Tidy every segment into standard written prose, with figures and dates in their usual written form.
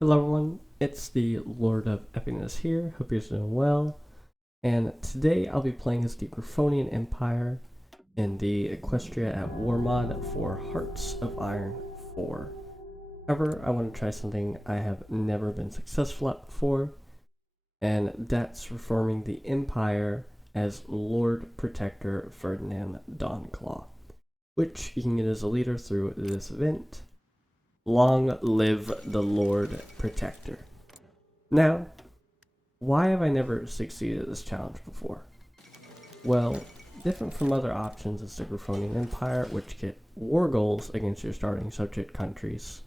Hello everyone, it's the Lord of Epiness here, hope you're doing well, and today I'll be playing as the Griffonian Empire in the Equestria at War mod for Hearts of Iron 4. However, I want to try something I have never been successful at before, and that's reforming the Empire as Lord Protector Ferdinand Dawnclaw, which you can get as a leader through this event. Long live the Lord Protector. Now, why have I never succeeded at this challenge before? Well, different from other options is the Griffonian Empire, which get war goals against your starting subject countries.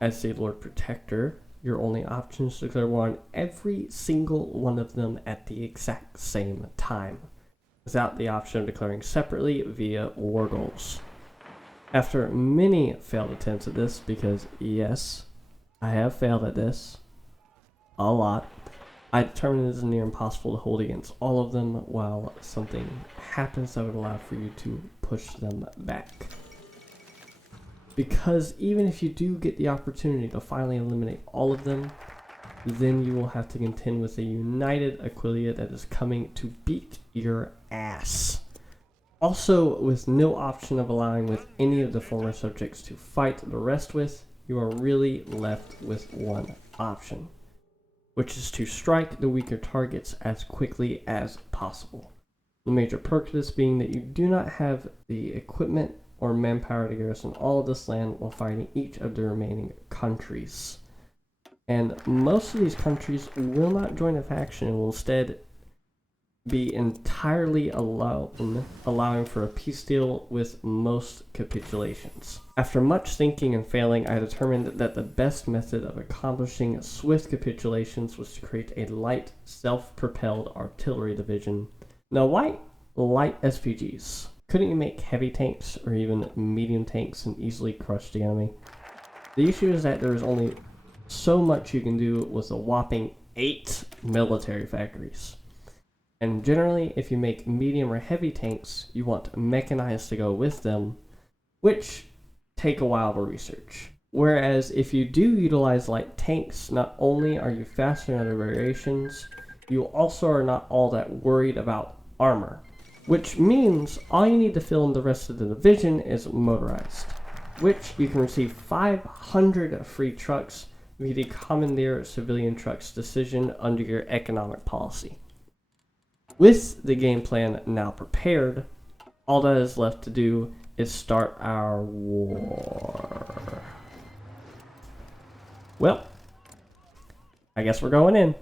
As the Lord Protector, your only option is to declare war on every single one of them at the exact same time, without the option of declaring separately via war goals. After many failed attempts at this, because yes, I have failed at this a lot, I determined it is near impossible to hold against all of them while something happens that would allow for you to push them back. Because even if you do get the opportunity to finally eliminate all of them, then you will have to contend with a united Aquilia that is coming to beat your ass. Also, with no option of allowing with any of the former subjects to fight the rest with, you are really left with one option, which is to strike the weaker targets as quickly as possible. The major perk of this being that you do not have the equipment or manpower to garrison all of this land while fighting each of the remaining countries. And most of these countries will not join a faction and will instead be entirely allowing for a peace deal with most capitulations. After much thinking and failing, I determined that the best method of accomplishing swift capitulations was to create a light, self-propelled artillery division. Now, why light SPGs? Couldn't you make heavy tanks or even medium tanks and easily crush the enemy? The issue is that there is only so much you can do with a whopping 8 military factories. And generally, if you make medium or heavy tanks, you want mechanized to go with them, which take a while to research. Whereas if you do utilize light tanks, not only are you faster in other variations, you also are not all that worried about armor. Which means all you need to fill in the rest of the division is motorized, which you can receive 500 free trucks via the Commandeer Civilian Trucks decision under your economic policy. With the game plan now prepared, all that is left to do is start our war. Well, I guess we're going in.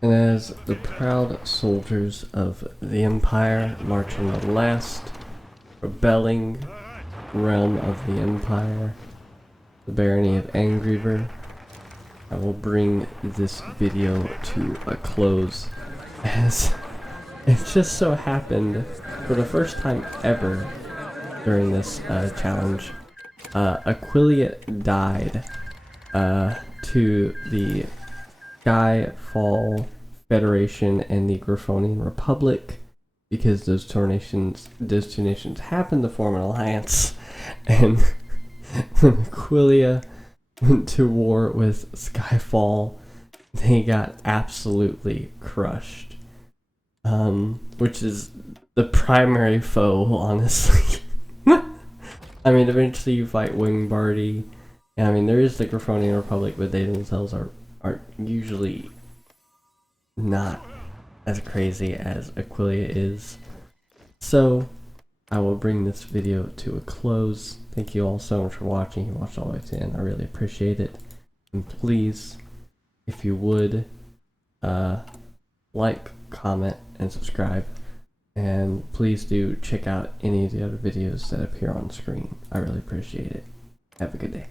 And as the proud soldiers of the Empire march on the last rebelling realm of the Empire, the barony of Angriver, I will bring this video to a close, as it just so happened, for the first time ever during this challenge, Aquiliate died to the Skyfall Federation and the Griffonian Republic, because those two nations happened to form an alliance, and when Aquilia went to war with Skyfall, they got absolutely crushed. Which is the primary foe, honestly. I mean, eventually you fight Wingbardy. I mean, there is the Griffonian Republic, but they themselves are usually not as crazy as Aquilia is. So, I will bring this video to a close. Thank you all so much for watching. You watched all the way to the end. I really appreciate it. And please, if you would, like, comment, and subscribe. And please do check out any of the other videos that appear on screen. I really appreciate it. Have a good day.